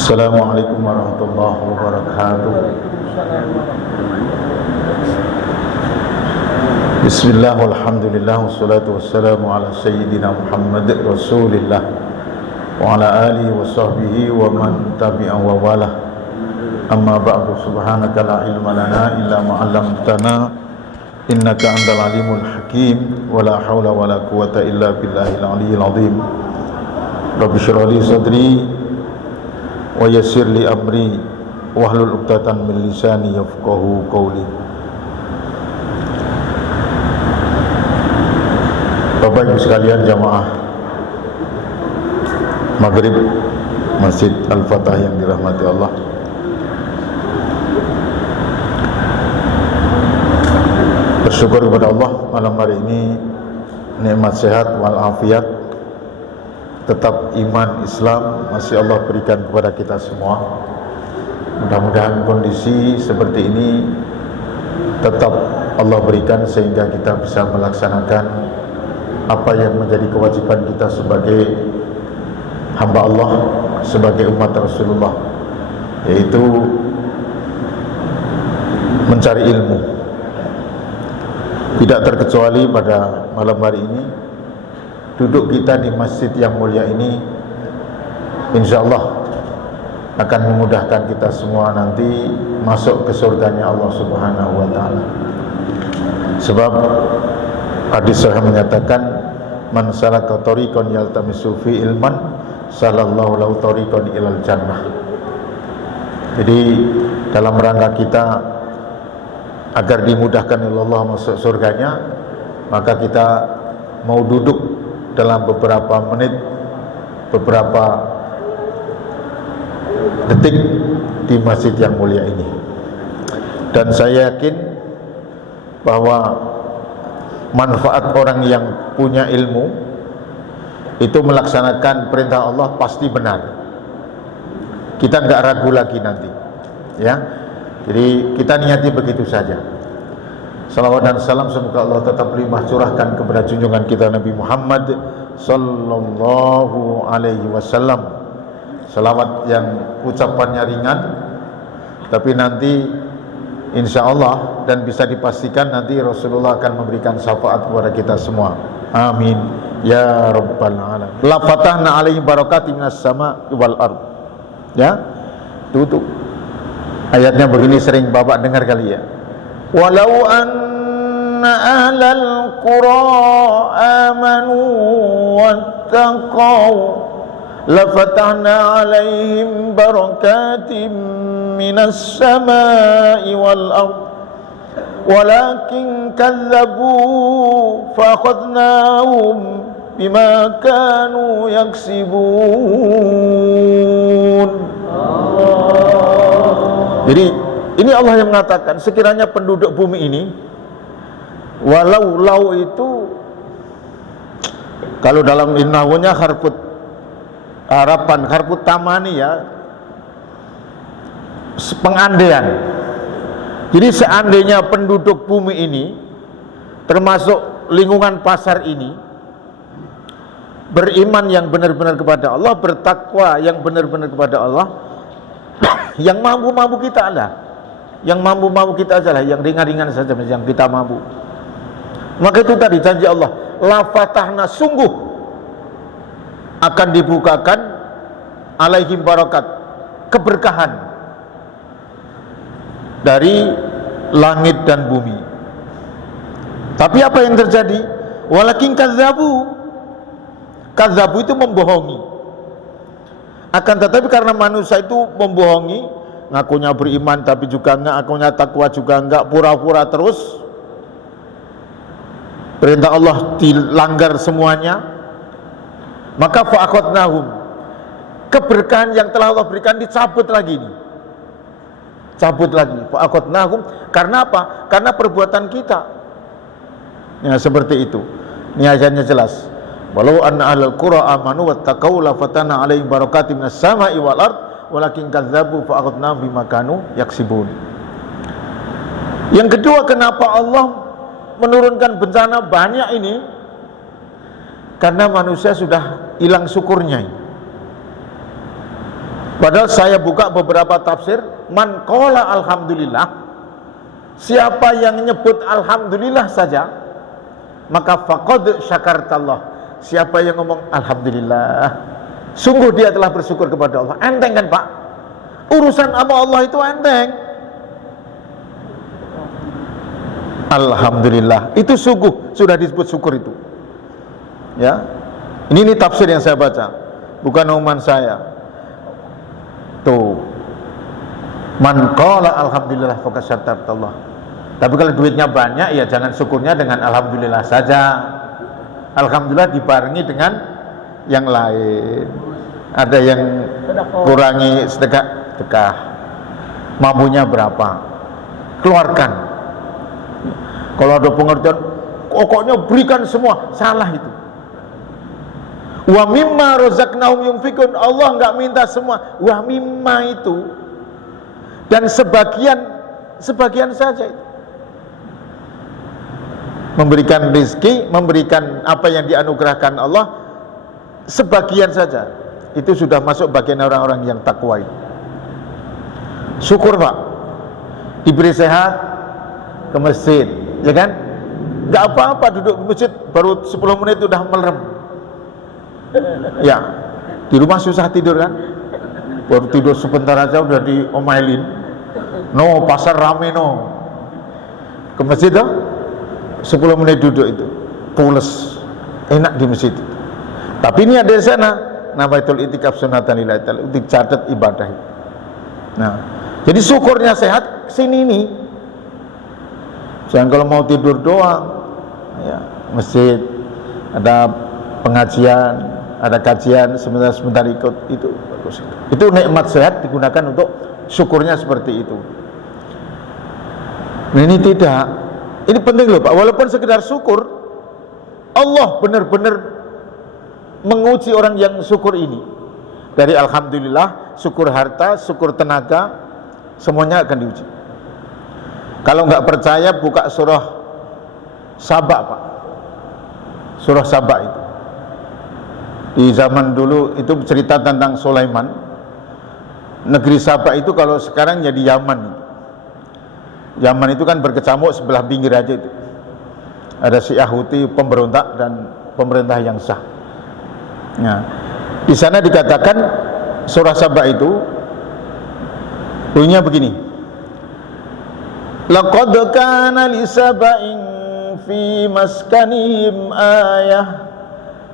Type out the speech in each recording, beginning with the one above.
Assalamualaikum warahmatullahi wabarakatuh. Bismillah, walhamdulillah, wassalatu wassalamu ala sayyidina Muhammad Rasulillah wa ala alihi wa sahbihi wa man tabi'a wa wala. Amma ba'du, subhanaka la ilma lana illa ma 'allamtana innaka antal alimul hakim wa la hawla wa la quwwata illa billahil aliyyil azim. Rabbi shrah li sadri wa yassir li amri wahlul 'uqdatam min lisani yafqahu qawli. Bapak Ibu sekalian, jamaah Maghrib Masjid Al-Fatah yang dirahmati Allah, bersyukur kepada Allah malam hari ini nikmat sehat walafiat, tetap iman Islam masih Allah berikan kepada kita semua. Mudah-mudahan kondisi seperti ini tetap Allah berikan sehingga kita bisa melaksanakan apa yang menjadi kewajiban kita sebagai hamba Allah, sebagai umat Rasulullah, yaitu mencari ilmu. Tidak terkecuali pada malam hari ini, duduk kita di masjid yang mulia ini insya Allah akan memudahkan kita semua nanti masuk ke surganya Allah Subhanahu wa ta'ala. Sebab hadis sahih menyatakan, man salaka tariqan yaltamisu fi ilman salallahu lahu tariqan ilal jannah. Jadi dalam rangka kita agar dimudahkan oleh Allah masuk surganya, maka kita mau duduk dalam beberapa menit, beberapa detik di masjid yang mulia ini. Dan saya yakin bahwa manfaat orang yang punya ilmu itu melaksanakan perintah Allah pasti benar. Kita nggak ragu lagi nanti, ya. Jadi kita niati begitu saja. Salawat dan salam semoga Allah tetap limpah curahkan kepada junjungan kita Nabi Muhammad sallallahu alaihi wasallam. Salawat yang ucapannya ringan, tapi nanti insya Allah dan bisa dipastikan nanti Rasulullah akan memberikan syafaat kepada kita semua. Amin ya rabbal alamin. La fatahna alaihim barakatim minas sama wal ard. Ya, tutup. Ayatnya begini, sering Bapak dengar kali ya. Walau anna ahlal qura amanu wattaqau la fatahna alaihim barakatim minas samai wal ard walakin kadzabu fa akhadnahum bima kanu yaksibun. Jadi ini Allah yang mengatakan, sekiranya penduduk bumi ini, walau lau itu kalau dalam nahwunya harfut harapan, harfut tamani, ya, pengandaian. Jadi seandainya penduduk bumi ini, termasuk lingkungan pasar ini, beriman yang benar-benar kepada Allah, bertakwa yang benar-benar kepada Allah, yang mampu-mampu kita ada, yang mampu-mampu kita aja lah, yang ringan-ringan saja yang kita mampu. Maka itu tadi janji Allah, la fatahna, sungguh akan dibukakan alaihim barakat, keberkahan dari langit dan bumi. Tapi apa yang terjadi? Walakin kadzabu, kadzabu itu membohongi. Akan tetapi karena manusia itu membohongi, ngakunya beriman tapi juga enggak, ngakunya takwa juga enggak, pura-pura terus, perintah Allah dilanggar semuanya, maka fa'akhadnahum, keberkahan yang telah Allah berikan dicabut lagi nih. Cabut lagi, fa'akhadnahum. Karena apa? Karena perbuatan kita. Ya, seperti itu. Ini ayatnya jelas. Walau anna ahlal qura amanu wattaqau la fatana alaihim barakatim minas sama'i wal ard walakin kadzabu fa akhadnahum bima kanu yaksibun. Yang kedua, kenapa Allah menurunkan bencana banyak ini? Karena manusia sudah hilang syukurnya. Padahal saya buka beberapa tafsir, man qala alhamdulillah, siapa yang nyebut alhamdulillah saja, maka faqad syakartallah. Siapa yang ngomong alhamdulillah, sungguh dia telah bersyukur kepada Allah. Enteng kan Pak? Urusan sama Allah itu enteng. Alhamdulillah, itu sungguh sudah disebut syukur itu. Ya, ini tafsir yang saya baca, bukan omongan saya. Tuh, man qala alhamdulillah faqad syakartallah. Tapi kalau duitnya banyak, ya jangan syukurnya dengan alhamdulillah saja. Alhamdulillah dibarengi dengan yang lain. Ada yang kurangi sedekah, mampunya berapa, keluarkan. Kalau ada pengertian pokoknya berikan semua, salah itu. Wa mimma razaqnahum yunfikun, Allah enggak minta semua. Wa mimma itu, dan sebagian saja itu. Memberikan rezeki, memberikan apa yang dianugerahkan Allah, sebagian saja. Itu sudah masuk bagian orang-orang yang takwa itu. Syukur Pak, diberi sehat, ke masjid, ya kan? Gak apa-apa duduk di masjid baru 10 menit udah merem. Ya, di rumah susah tidur kan? Baru tidur sebentar aja udah diomelin. No, pasar rame no. Ke masjid tuh 10 menit duduk itu pules, enak di masjid. Tapi ini ada di sana, nawaitul itikaf sunatan lillahi ta'ala, dicatat ibadah. Nah, jadi syukurnya sehat sini nih. Jangan kalau mau tidur doang, ya, masjid ada pengajian, ada kajian, sebentar ikut, itu bagus. Itu nikmat sehat digunakan untuk syukurnya seperti itu. Nah, ini tidak. Ini penting loh Pak, walaupun sekedar syukur, Allah benar-benar menguji orang yang syukur ini. Dari alhamdulillah, syukur harta, syukur tenaga, semuanya akan diuji. Kalau nggak percaya, buka surah Saba Pak. Surah Saba itu. Di zaman dulu itu cerita tentang Sulaiman. Negeri Saba itu kalau sekarang jadi Yaman. Yaman itu kan berkecamuk sebelah pinggir aja itu. Ada Syiah Houthi pemberontak dan pemerintah yang sah. Nah, di sana dikatakan surah Saba itu bunyinya begini. Laqad kana li saba'in fi maskanihim ayah.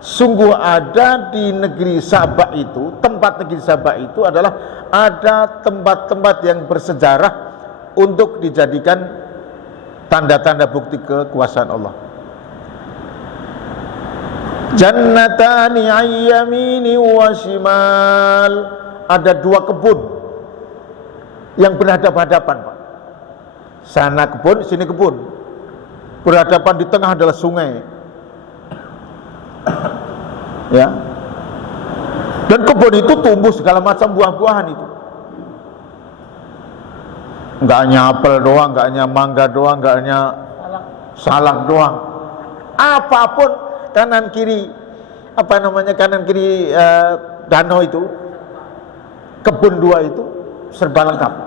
Sungguh ada di negeri Saba itu, tempat negeri Saba itu adalah ada tempat-tempat yang bersejarah untuk dijadikan tanda-tanda bukti kekuasaan Allah. Jannatani ayyamini wa shimal, ada dua kebun yang berhadapan-hadapan Pak. Sana kebun, sini kebun. Berhadapan, di tengah adalah sungai. Ya. Dan kebun itu tumbuh segala macam buah-buahan itu. Enggak hanya apel doang, enggak hanya mangga doang, enggak hanya salak doang. Apapun kanan kiri, apa namanya, kanan kiri danau itu, kebun dua itu serba lengkap.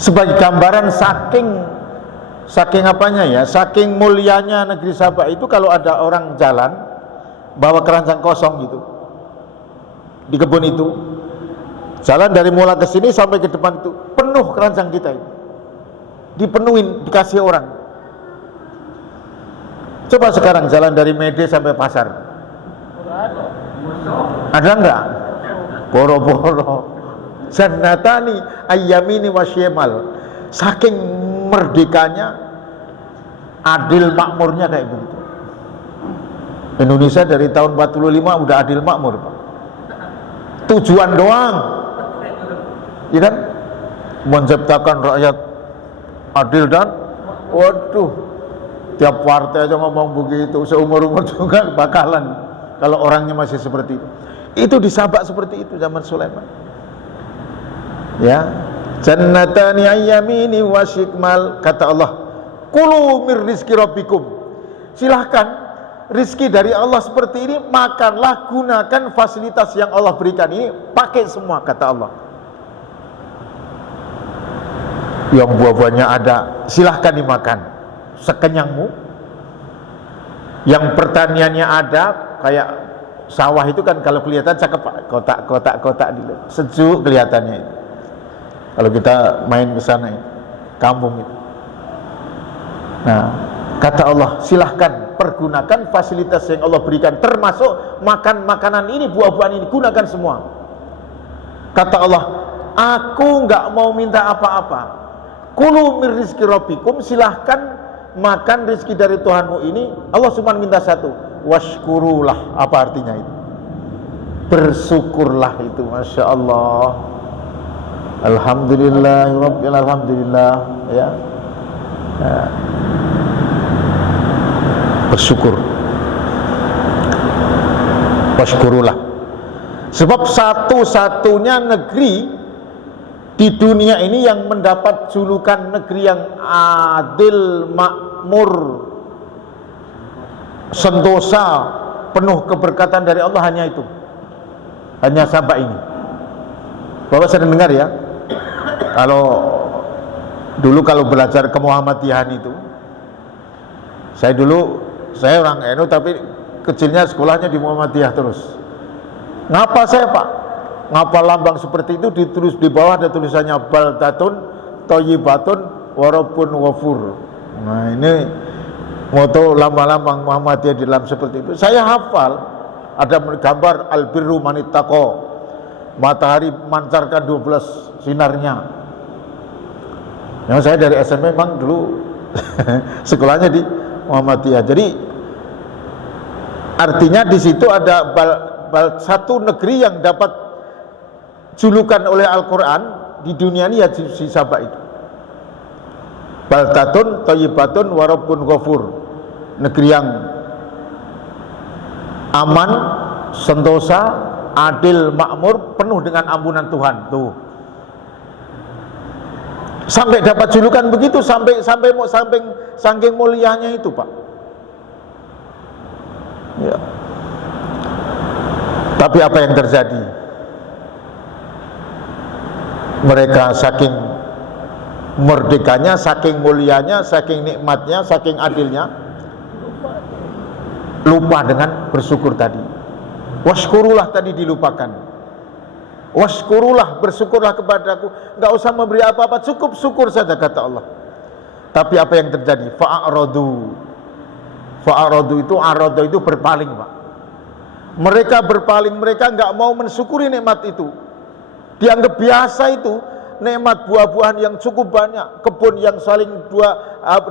Sebagai gambaran saking apanya ya, saking mulianya negeri Saba itu, kalau ada orang jalan bawa keranjang kosong gitu di kebun itu, jalan dari mulai ke sini sampai ke depan itu penuh keranjang kita itu, dipenuhin, dikasih orang. Coba sekarang jalan dari Mede sampai pasar, ada enggak? Boro-boro. Jannatani ayyamini wasyimal, saking merdekanya, adil makmurnya kayak begitu. Indonesia dari tahun 45 udah adil makmur Pak. Tujuan doang, ya kan, menciptakan rakyat adil dan, waduh, tiap partai aja ngomong begitu, seumur-umur juga bakalan kalau orangnya masih seperti itu. Itu disabak seperti itu zaman Sulaiman. Ya, jannatani ayyamini wasyikmal, kata Allah, kulu mir rizki rabbikum, silahkan rizki dari Allah seperti ini, makanlah, gunakan fasilitas yang Allah berikan ini, pakai semua, kata Allah. Yang buah-buahnya ada, silahkan dimakan sekenyangmu. Yang pertaniannya ada, kayak sawah itu kan kalau kelihatan cakep Pak, kotak-kotak dulu, sejuk kelihatannya itu. Kalau kita main ke sana, kampung itu. Nah, kata Allah, silahkan pergunakan fasilitas yang Allah berikan, termasuk makan makanan ini, buah-buahan ini, gunakan semua. Kata Allah, aku nggak mau minta apa-apa. Kulu min rizki rabbikum, silahkan makan rizki dari Tuhanmu ini. Allah cuma minta satu, washkurulah. Apa artinya itu? Bersyukurlah itu, masya Allah. Alhamdulillah, Rabbil alhamdulillah, ya. Bersyukur, washkurulah. Sebab satu-satunya negeri di dunia ini yang mendapat julukan negeri yang adil, makmur, sentosa, penuh keberkatan dari Allah, hanya itu, hanya Sabah ini. Bapak sering dengar ya, kalau dulu kalau belajar ke Muhammadiyahan itu, saya orang NU tapi kecilnya sekolahnya di Muhammadiyah terus. Ngapa saya Pak? Ngapa lambang seperti itu ditulis di bawah ada tulisannya baldatun thayyibatun warabun ghafur. Nah, ini moto lambang-lambang Muhammadiyah di dalam seperti itu. Saya hafal, ada gambar albirru manittaqo, matahari mancarkan 12 sinarnya. Yang saya dari SMP memang dulu sekolahnya di Muhammadiyah. Jadi artinya di situ ada satu negeri yang dapat julukan oleh Al-Quran di dunia ini, ya si Sabah itu. Baldatun thayyibatun warabun ghafur, negeri yang aman, sentosa, adil, makmur, penuh dengan ampunan Tuhan. Tuh, sampai dapat julukan begitu, sampai saking mulianya itu Pak. Ya. Tapi apa yang terjadi? Mereka saking merdekanya, saking mulianya, saking nikmatnya, saking adilnya, lupa dengan bersyukur tadi. Washkurulah tadi dilupakan. Washkurulah, bersyukurlah kepadaku. Enggak usah memberi apa-apa, cukup syukur saja, kata Allah. Tapi apa yang terjadi? Fa'aradu itu, arada itu berpaling Pak. Mereka berpaling, mereka enggak mau mensyukuri nikmat itu. Dianggap biasa itu, nikmat buah-buahan yang cukup banyak, kebun yang saling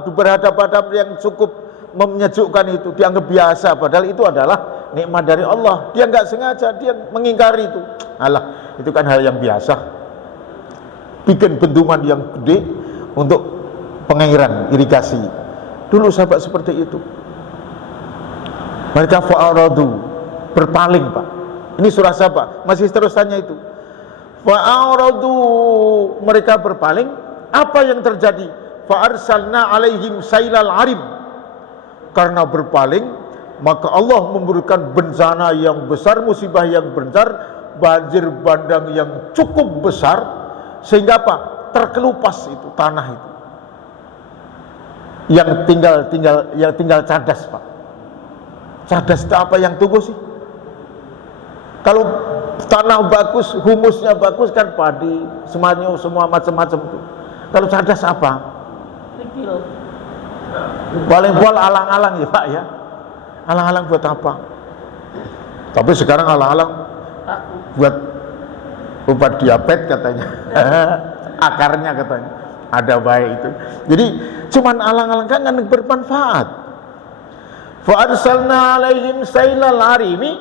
berhadapan yang cukup menyejukkan itu, dianggap biasa, padahal itu adalah nikmat dari Allah. Dia enggak sengaja, dia mengingkari itu. Alah, itu kan hal yang biasa. Bikin bendungan yang gede untuk pengairan, irigasi. Dulu sahabat seperti itu. Mereka fa'aradu, berpaling Pak. Ini surah Sabah, masih terusannya itu. Fa'aradu, mereka berpaling. Apa yang terjadi? Fa'arsalna alaihim sailal arim. Karena berpaling, maka Allah memberikan bencana yang besar, musibah yang besar, banjir bandang yang cukup besar, sehingga apa? Terkelupas itu tanah itu. Yang tinggal cadas Pak. Cadas itu apa yang tumbuh sih? Kalau tanah bagus, humusnya bagus kan padi, semuanya semua macam-macam tuh. Kalau cadas apa? Kecil. Paling-paling alang-alang ya Pak ya. Alang-alang buat apa? Tapi sekarang alang-alang buat obat diabetes katanya. Akarnya katanya ada baik itu. Jadi cuman alang-alang kan bermanfaat. Fa arsalna alaihim sailal arimi,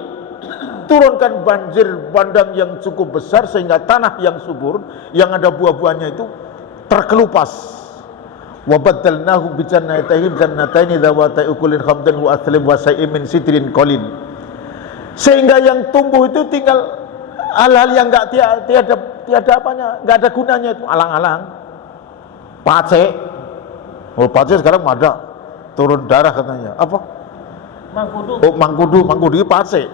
turunkan banjir bandang yang cukup besar sehingga tanah yang subur yang ada buah-buahnya itu terkelupas. Wa baddalnahum bi jannatayhim jannataini dzawatai ukulin khamdin wa athlim wa sai'in min sidrin qalil. Sehingga yang tumbuh itu tinggal hal-hal yang enggak tiada apanya, enggak ada gunanya itu, alang-alang. Pace. Oh, pace sekarang ada turun darah katanya. Apa? Mangkudu itu pase.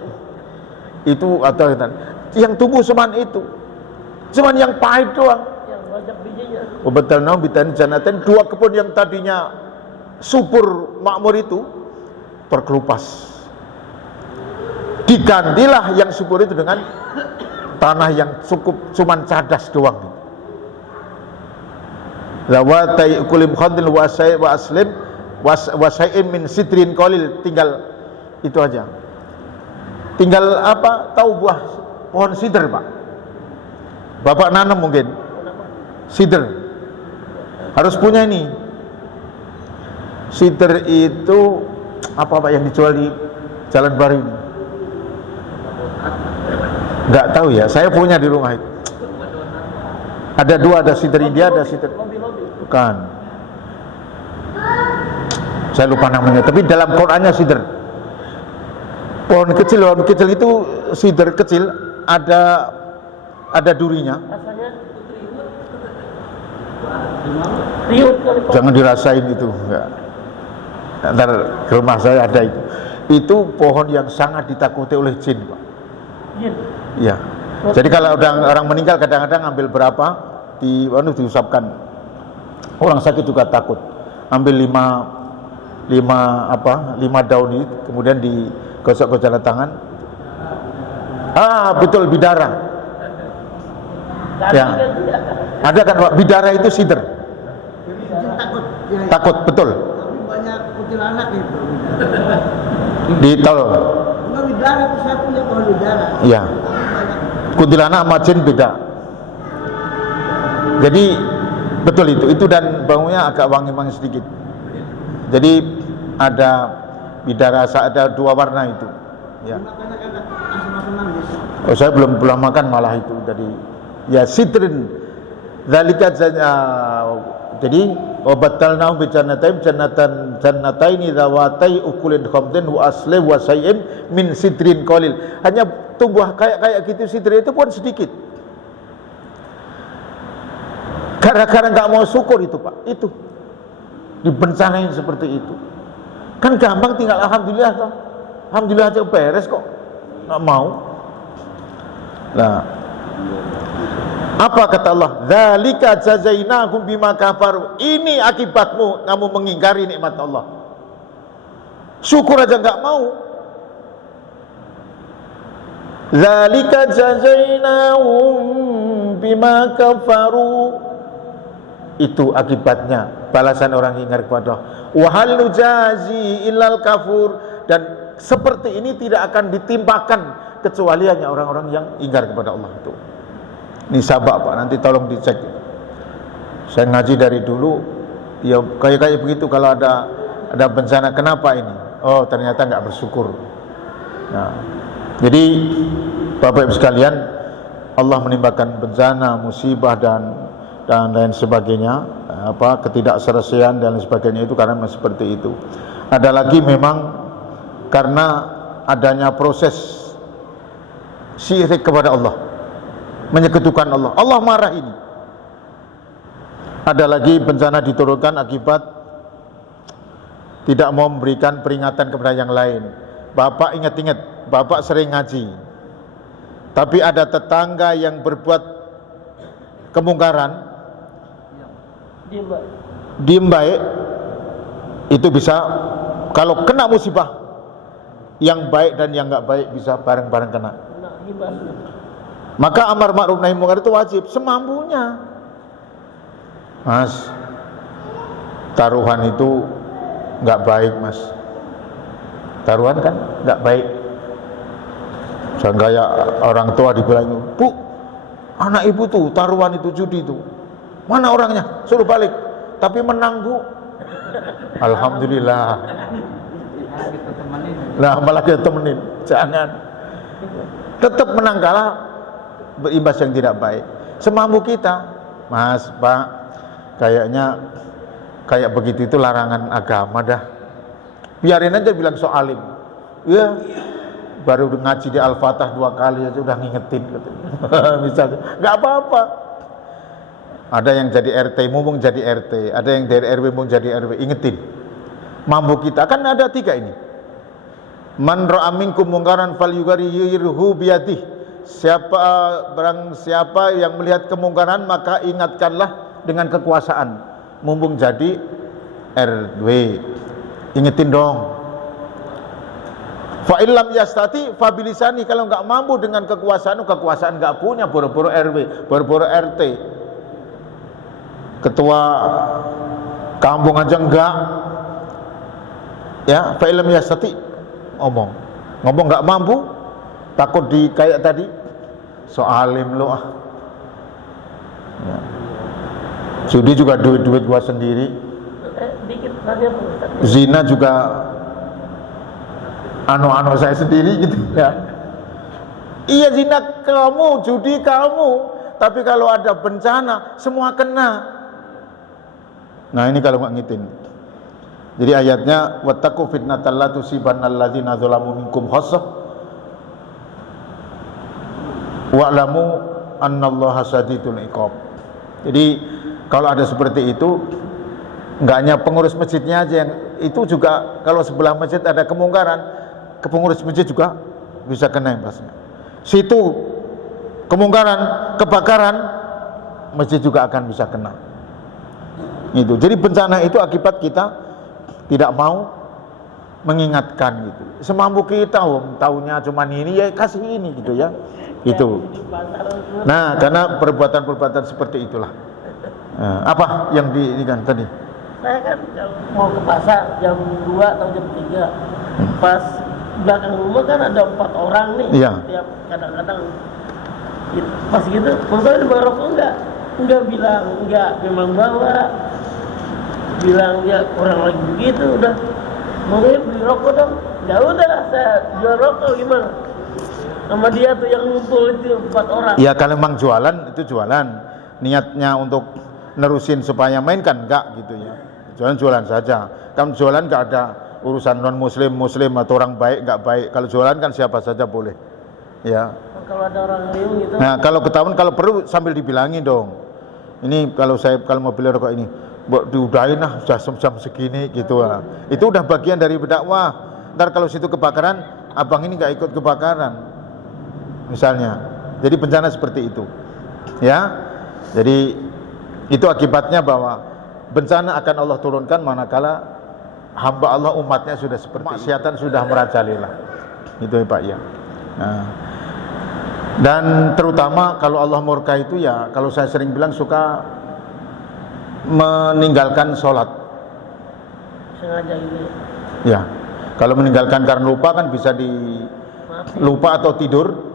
Itu atau yang tumbuh cuman itu. Cuman yang pahit doang. Yang banyak bijinya. Wabatalnahu bitan jannatain, dua kebun yang tadinya subur makmur itu terkelupas. Digantilah yang subur itu dengan tanah yang cuman cadas doang. Zawatai kulim khandil wa aslim wasai'in min sidrin qalil, tinggal itu aja. Tinggal apa? Tahu buah pohon sidr, Pak? Bapak nanam mungkin sidr. Harus punya ini. Sidr itu apa Pak yang dijual di Jalan Baru ini? Enggak tahu ya, saya punya di rumah itu. Ada dua, ada sidr India, ada sidr. Bukan. Saya lupa namanya, tapi dalam Qur'annya sidr. Pohon kecil itu sidr kecil, ada durinya. Rasanya riut kali Pak. Jangan dirasain itu, enggak. Ntar ke rumah saya ada itu. Itu pohon yang sangat ditakuti oleh jin, Pak. Jin. Iya. Jadi kalau orang meninggal kadang-kadang ambil berapa diusapkan. Orang sakit juga takut. Ambil 5 daun itu, kemudian digosok-gosok dengan tangan. Betul, bidara. Ya. Ada kan Pak, bidara itu sidr. Takut, betul. Tapi banyak kuntilanak itu. Di tol. Enggak bidara, itu saya punya pohon bidara. Iya. Kuntilanak sama jin beda. Jadi betul itu dan baunya agak wangi-wangi sedikit. Jadi ada bidara, ada dua warna itu. Ya. Makanya kan asam-asam manis. Oh, saya belum makan malah itu. Jadi ya sidrin. Zalika jadi wabatalnahu bi jannataini zawatai ukulin khamdin wa asli wa sayyin min sidrin qalil. Hanya tumbuh kayak gitu sidrin itu pun sedikit. Gara-gara nggak mau syukur itu Pak, itu dibencanain seperti itu. Kan gampang, tinggal alhamdulillah toh. Alhamdulillah aja beres kok. Nggak mau. Nah, apa kata Allah? Dzalika jazainahum bima kafaru. Ini akibatmu kamu mengingkari nikmat Allah. Syukur aja nggak mau. Dzalika jazainahum bima kafaru. Itu akibatnya, balasan orang ingkar kepada Allah. Wa hal nujazi illal kafur, dan seperti ini tidak akan ditimpakan kecuali hanya orang-orang yang ingkar kepada Allah itu. Ini sabak Pak, nanti tolong dicek. Saya ngaji dari dulu, ya kayak begitu kalau ada bencana, kenapa ini? Oh, ternyata nggak bersyukur. Nah, jadi Bapak Ibu sekalian, Allah menimpakan bencana, musibah dan lain sebagainya, ketidakselesaian dan lain sebagainya itu karena seperti itu. Ada lagi memang karena adanya proses syirik kepada Allah, menyekutukan Allah. Allah marah ini. Ada lagi bencana diturunkan akibat tidak mau memberikan peringatan kepada yang lain. Bapak ingat-ingat, Bapak sering ngaji, tapi ada tetangga yang berbuat kemungkaran, diem baik, itu bisa, kalau kena musibah, yang baik dan yang nggak baik bisa bareng-bareng kena. Maka amar ma'ruf nahi munkar itu wajib semampunya. Mas, taruhan itu nggak baik Mas. Taruhan kan nggak baik. Jangan kayak orang tua dibilang, Bu, anak ibu tuh taruhan itu judi itu. Mana orangnya? Suruh balik. Tapi menang Bu. Alhamdulillah. Nah, malah kita temenin. Jangan. Tetap menang kalah berimbas yang tidak baik. Semampu kita. Mas, Pak, kayaknya kayak begitu itu larangan agama dah. Biarin aja bilang soalim. Ya, baru ngaji di Al-Fatah 2 kali aja udah ngingetin misalnya. Enggak apa-apa. Ada yang jadi RT, mumpung jadi RT, ada yang dari RW mumpung jadi RW, ingetin. Mampu kita, kan ada 3 ini. Man ra'a minkum mungkaran falyughayyirhu biyadihi. Barang siapa yang melihat kemungkaran maka ingatkanlah dengan kekuasaan. Mumpung jadi RW, ingetin dong. Fa illam yastati fa bilisani, kalau enggak mampu dengan kekuasaan enggak punya, boro-boro RW, boro-boro RT. Ketua kampung aja enggak. Ya, fa illam yastati, ngomong enggak mampu, takut di kayak tadi, soalim lo ah. Ya. Judi juga duit gua sendiri. Dikit saja Pak. Zina juga anu saya sendiri gitu ya. Iya, zina kamu, judi kamu, tapi kalau ada bencana semua kena. Nah ini kalau nggak ngitin. Jadi ayatnya wattaqu fitnatal la tusibannal ladzina zalamu minkum khassah wa'lamu annallaha syadidul iqab. Jadi kalau ada seperti itu, enggak hanya pengurus masjidnya aja yang itu, juga kalau sebelah masjid ada kemungkaran, ke pengurus masjid juga bisa kena imbasnya. Situ kemungkaran, kebakaran, masjid juga akan bisa kena. Itu. Jadi bencana itu akibat kita tidak mau mengingatkan gitu. Semampu kita, tahunya cuman ini ya kasih ini gitu ya. Itu. Nah, karena perbuatan-perbuatan seperti itulah. Nah, apa yang kan tadi? Saya kan mau ke pasar jam 2 atau jam 3. Pas belakang rumah kan ada 4 orang nih. Iya. Tiap kadang-kadang pas gitu, "Bapak ini bawa rokok enggak?" Enggak, bilang enggak, memang bawa. Bilang ya orang lagi begitu, udah mau beli rokok dong. Ya udah, saya jual rokok gimana? Sama dia tuh yang ngumpul itu 4 orang. Ya kalau memang jualan itu jualan, niatnya untuk nerusin supaya main kan enggak gitu ya. Jualan saja. Kan jualan enggak ada urusan non muslim atau orang baik enggak baik. Kalau jualan kan siapa saja boleh. Ya. Kalau ada orang liung gitu. Nah, kalau ketahuan, kalau perlu sambil dibilangin dong. Ini kalau mau beli rokok ini, diudahin lah sudah jam segini gitu lah. Itu udah bagian dari berdakwah. Ntar kalau situ kebakaran, abang ini enggak ikut kebakaran. Misalnya. Jadi bencana seperti itu. Ya. Jadi itu akibatnya bahwa bencana akan Allah turunkan manakala hamba Allah umatnya sudah seperti maksiatan sudah merajalela. Itu ya Pak ya. Nah, dan terutama kalau Allah murka itu ya, kalau saya sering bilang suka meninggalkan sholat. Sengaja gitu. Ya. Kalau meninggalkan karena lupa kan bisa lupa atau tidur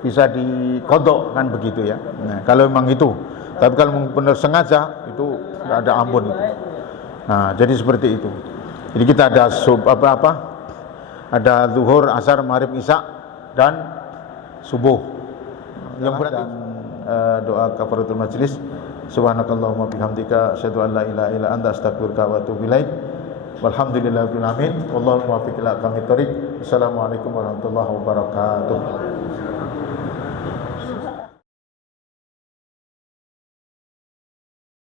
bisa dikodok kan begitu ya. Nah, kalau memang itu. Tapi kalau benar sengaja itu nggak ada ampun itu. Nah, jadi seperti itu. Jadi kita ada ada zuhur, asar, maghrib, isya dan subuh. Yang berarti doa kafaratul majlis. Subhanakallahumma bihamdika asyhadu an la ilaha illa anta astaghfiruka wa atubu ilaik. Walhamdulillahirabbil alamin. Wallahu muwaffiq ila aqwamit thoriq. Assalamualaikum warahmatullahi wabarakatuh.